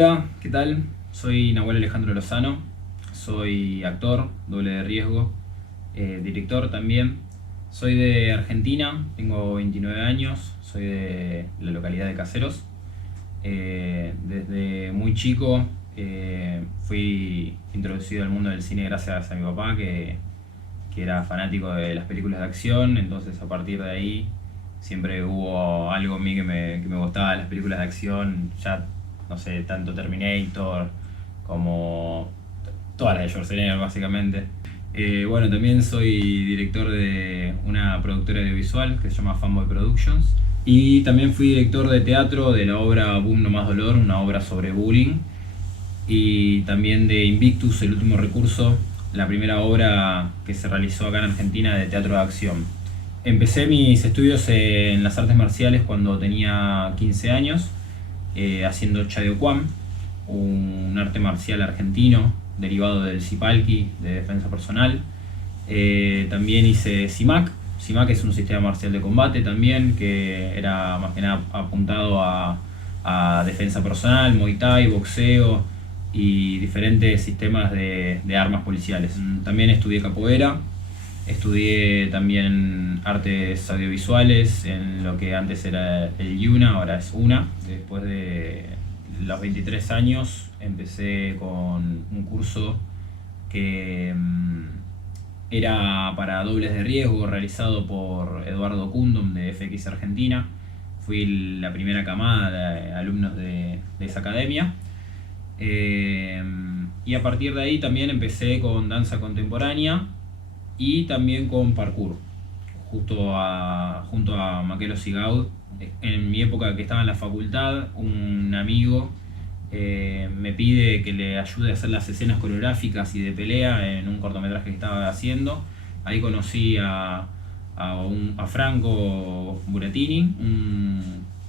Hola, ¿qué tal? Soy Nahuel Alejandro Lozano, soy actor, doble de riesgo, director también. Soy de Argentina, tengo 29 años, soy de la localidad de Caseros. Desde muy chico fui introducido al mundo del cine gracias a mi papá, que era fanático de las películas de acción. Entonces, a partir de ahí siempre hubo algo en mí que me gustaba de las películas de acción. Ya, no sé, tanto Terminator como todas las de Schwarzenegger básicamente. Bueno, también soy director de una productora audiovisual que se llama Fanboy Productions. Y también fui director de teatro de la obra Boom No Más Dolor, una obra sobre bullying. Y también de Invictus, el último recurso, la primera obra que se realizó acá en Argentina de teatro de acción. Empecé mis estudios en las artes marciales cuando tenía 15 años, haciendo Chaedokwam, un arte marcial argentino derivado del Sipalki, de defensa personal. También hice CIMAC. CIMAC es un sistema marcial de combate también, que era más que nada apuntado a defensa personal, Muay Thai, boxeo y diferentes sistemas de armas policiales. También estudié capoeira. Estudié también artes audiovisuales en lo que antes era el IUNA, ahora es UNA. Después de los 23 años empecé con un curso que era para dobles de riesgo, realizado por Eduardo Kundum de FX Argentina. Fui la primera camada de alumnos de esa academia. Y a partir de ahí también empecé con danza contemporánea y también con parkour, junto a Maquelo Sigaud. En mi época que estaba en la facultad, un amigo me pide que le ayude a hacer las escenas coreográficas y de pelea en un cortometraje que estaba haciendo. Ahí conocí a Franco Buratini,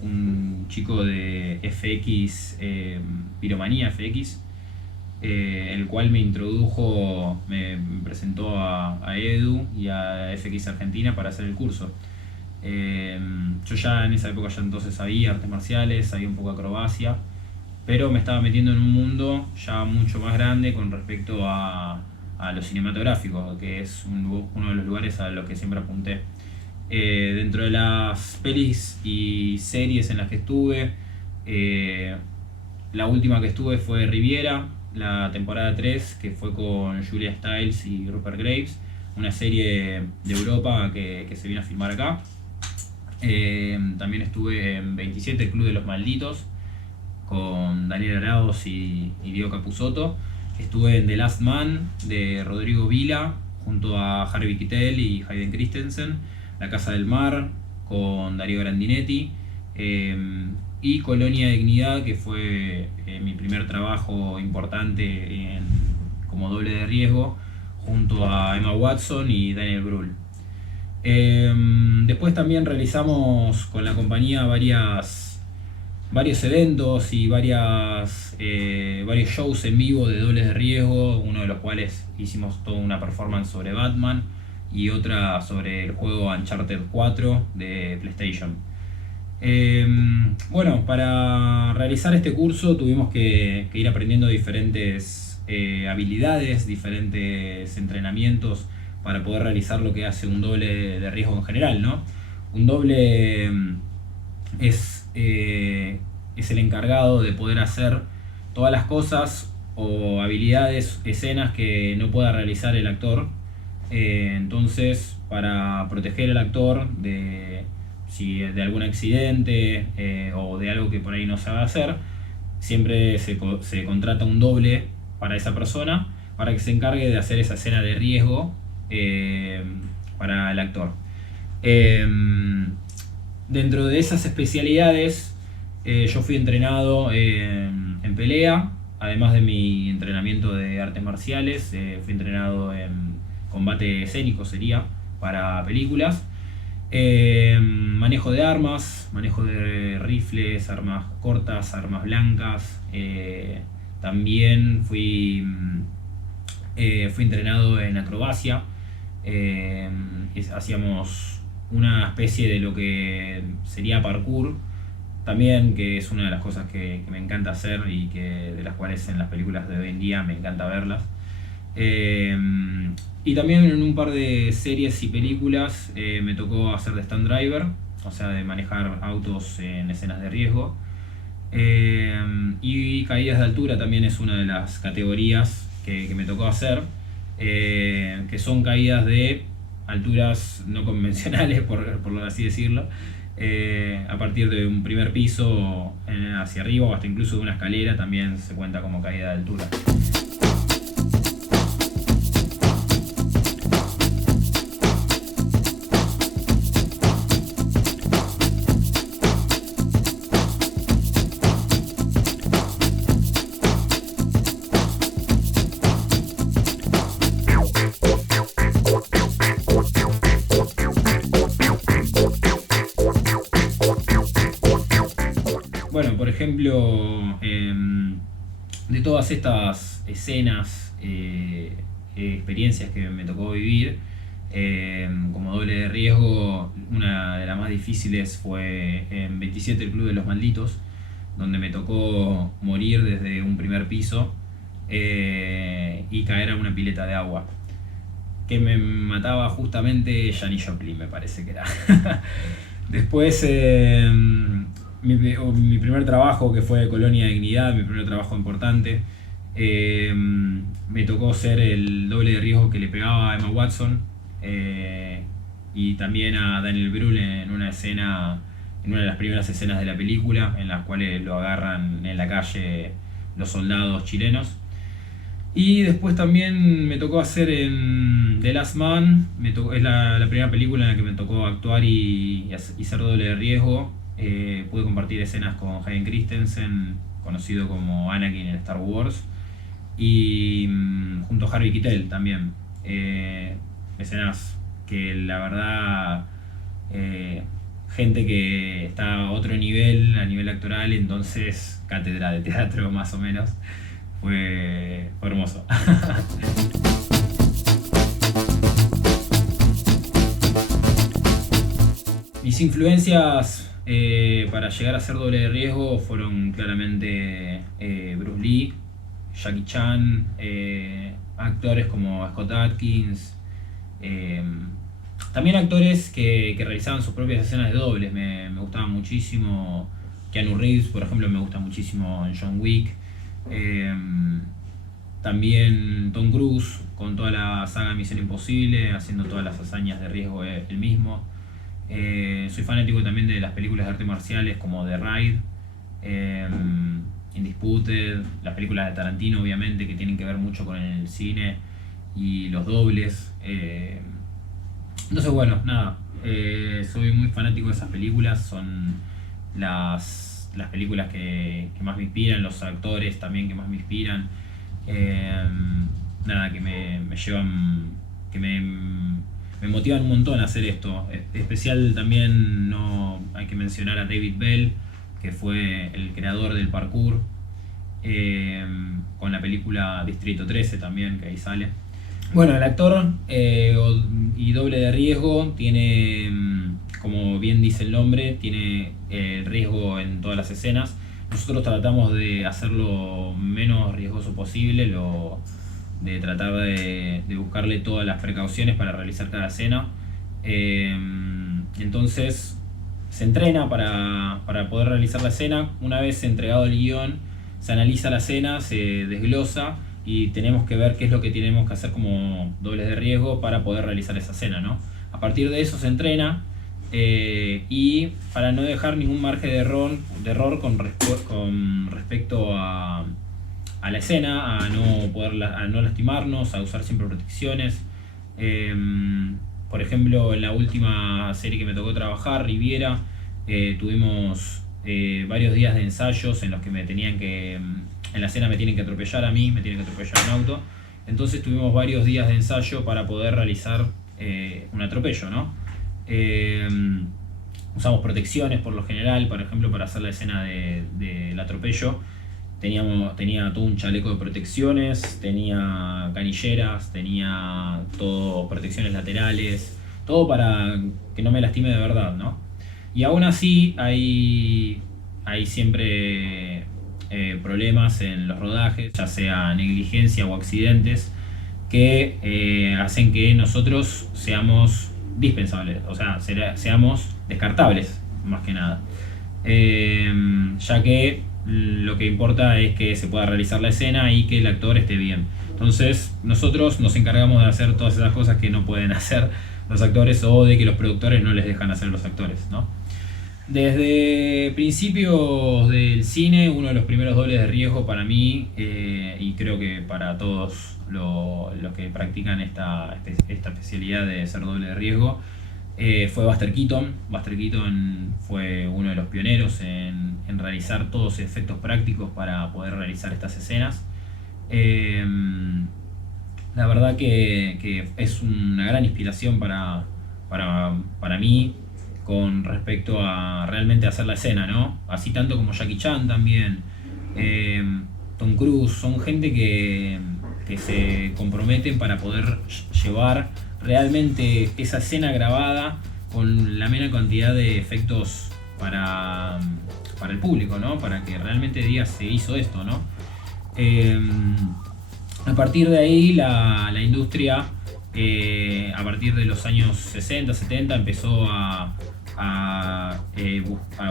un chico de FX, Piromanía FX, el cual me introdujo, me presentó a Edu y a FX Argentina para hacer el curso. Yo ya en esa época ya entonces sabía artes marciales, sabía un poco acrobacia, pero me estaba metiendo en un mundo ya mucho más grande con respecto a lo cinematográfico, que es uno de los lugares a los que siempre apunté. Dentro de las pelis y series en las que estuve, la última que estuve fue Riviera, la temporada 3, que fue con Julia Stiles y Rupert Graves, una serie de Europa que se vino a filmar acá. También estuve en 27, el Club de los Malditos, con Daniel Arauz y Diego Capusotto. Estuve en The Last Man, de Rodrigo Vila, junto a Harvey Keitel y Hayden Christensen. La Casa del Mar, con Darío Grandinetti. Y Colonia Dignidad, que fue mi primer trabajo importante como doble de riesgo, junto a Emma Watson y Daniel Brühl. Después también realizamos con la compañía varios eventos y varios shows en vivo de dobles de riesgo, uno de los cuales hicimos toda una performance sobre Batman y otra sobre el juego Uncharted 4 de PlayStation. Bueno, para realizar este curso tuvimos que ir aprendiendo diferentes habilidades, diferentes entrenamientos para poder realizar lo que hace un doble de riesgo en general, ¿no? Un doble es el encargado de poder hacer todas las cosas o habilidades, escenas que no pueda realizar el actor. Entonces, para proteger al actor de algún accidente o de algo que por ahí no sabe hacer, siempre se contrata un doble para esa persona para que se encargue de hacer esa escena de riesgo para el actor. Dentro de esas especialidades, yo fui entrenado en pelea, además de mi entrenamiento de artes marciales. Fui entrenado en combate escénico, sería, para películas. Manejo de armas, manejo de rifles, armas cortas, armas blancas. También fui entrenado en acrobacia. Hacíamos una especie de lo que sería parkour, también, que es una de las cosas que me encanta hacer y que de las cuales en las películas de hoy en día me encanta verlas. Eh, y también en un par de series y películas me tocó hacer de stunt driver, o sea, de manejar autos en escenas de riesgo. Eh, y caídas de altura también es una de las categorías que me tocó hacer, que son caídas de alturas no convencionales, por así decirlo, a partir de un primer piso hacia arriba o hasta incluso de una escalera también se cuenta como caída de altura. Bueno, por ejemplo, de todas estas escenas, experiencias que me tocó vivir, como doble de riesgo, una de las más difíciles fue en 27, el Club de los Malditos, donde me tocó morir desde un primer piso y caer a una pileta de agua, que me mataba justamente Janis Joplin, me parece que era. Después, mi primer trabajo, que fue Colonia de Dignidad, mi primer trabajo importante, me tocó ser el doble de riesgo que le pegaba a Emma Watson y también a Daniel Brühl en una escena, en una de las primeras escenas de la película, en las cuales lo agarran en la calle los soldados chilenos. Y después también me tocó hacer en The Last Man, es la primera película en la que me tocó actuar y ser doble de riesgo. Pude compartir escenas con Hayden Christensen, conocido como Anakin en Star Wars, y junto a Harvey Keitel también. Escenas que la verdad, gente que está a otro nivel, a nivel actoral, entonces cátedra de teatro más o menos. Fue hermoso. Mis influencias para llegar a ser doble de riesgo fueron claramente Bruce Lee, Jackie Chan, actores como Scott Adkins, también actores que realizaban sus propias escenas de dobles. Me gustaba muchísimo Keanu Reeves, por ejemplo, me gusta muchísimo en John Wick. También Tom Cruise con toda la saga Misión Imposible, haciendo todas las hazañas de riesgo él mismo. Soy fanático también de las películas de artes marciales como The Raid, Undisputed, las películas de Tarantino obviamente, que tienen que ver mucho con el cine y los dobles. Entonces bueno, nada, soy muy fanático de esas películas, son las películas que más me inspiran, los actores también que más me inspiran. Nada, que me llevan, que me motivan un montón a hacer esto. Especial también, no hay que mencionar a David Bell, que fue el creador del parkour, con la película Distrito 13 también, que ahí sale. Bueno, el actor y doble de riesgo tiene, como bien dice el nombre, tiene riesgo en todas las escenas. Nosotros tratamos de hacerlo menos riesgoso posible, de tratar de buscarle todas las precauciones para realizar cada escena. Entonces se entrena para poder realizar la escena. Una vez entregado el guión, se analiza la escena, se desglosa y tenemos que ver qué es lo que tenemos que hacer como dobles de riesgo para poder realizar esa escena, ¿no? A partir de eso se entrena, y para no dejar ningún margen de error con respecto a la escena, a no lastimarnos, a usar siempre protecciones. Por ejemplo, en la última serie que me tocó trabajar, Riviera, tuvimos varios días de ensayos en los que en la escena me tienen que atropellar a mí, me tienen que atropellar un auto. Entonces tuvimos varios días de ensayo para poder realizar un atropello, ¿no? Usamos protecciones por lo general, por ejemplo, para hacer la escena del atropello. Tenía todo un chaleco de protecciones, tenía canilleras, tenía todo protecciones laterales, todo para que no me lastime de verdad, ¿no? Y aún así hay hay siempre problemas en los rodajes, ya sea negligencia o accidentes, que hacen que nosotros seamos dispensables, o sea, seamos descartables, más que nada. Ya que lo que importa es que se pueda realizar la escena y que el actor esté bien. Entonces, nosotros nos encargamos de hacer todas esas cosas que no pueden hacer los actores o de que los productores no les dejan hacer los actores, ¿no? Desde principios del cine, uno de los primeros dobles de riesgo para mí, y creo que para todos los que practican esta especialidad de ser doble de riesgo, fue Buster Keaton. Buster Keaton fue uno de los pioneros en realizar todos los efectos prácticos para poder realizar estas escenas. La verdad que es una gran inspiración para mí con respecto a realmente hacer la escena, ¿no? Así tanto como Jackie Chan también, Tom Cruise, son gente que se comprometen para poder llevar realmente esa escena grabada con la menor cantidad de efectos para el público, ¿no? Para que realmente digas se hizo esto, ¿no? A partir de ahí la industria, a partir de los años 60, 70, empezó a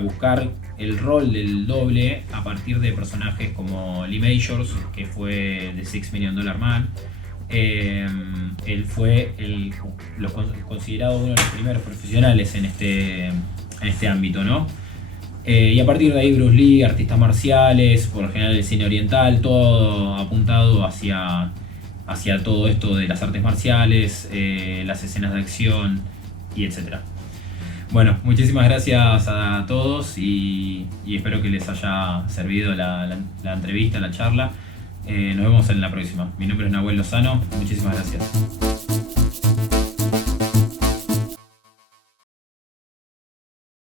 buscar el rol del doble a partir de personajes como Lee Majors, que fue The $6 Million Man. Él fue considerado uno de los primeros profesionales en este ámbito, ¿no? Y a partir de ahí Bruce Lee, artistas marciales, por lo general el cine oriental, todo apuntado hacia todo esto de las artes marciales, las escenas de acción y etcétera. Bueno, muchísimas gracias a todos y espero que les haya servido la entrevista, la charla. Nos vemos en la próxima. Mi nombre es Nahuel Lozano. Muchísimas gracias.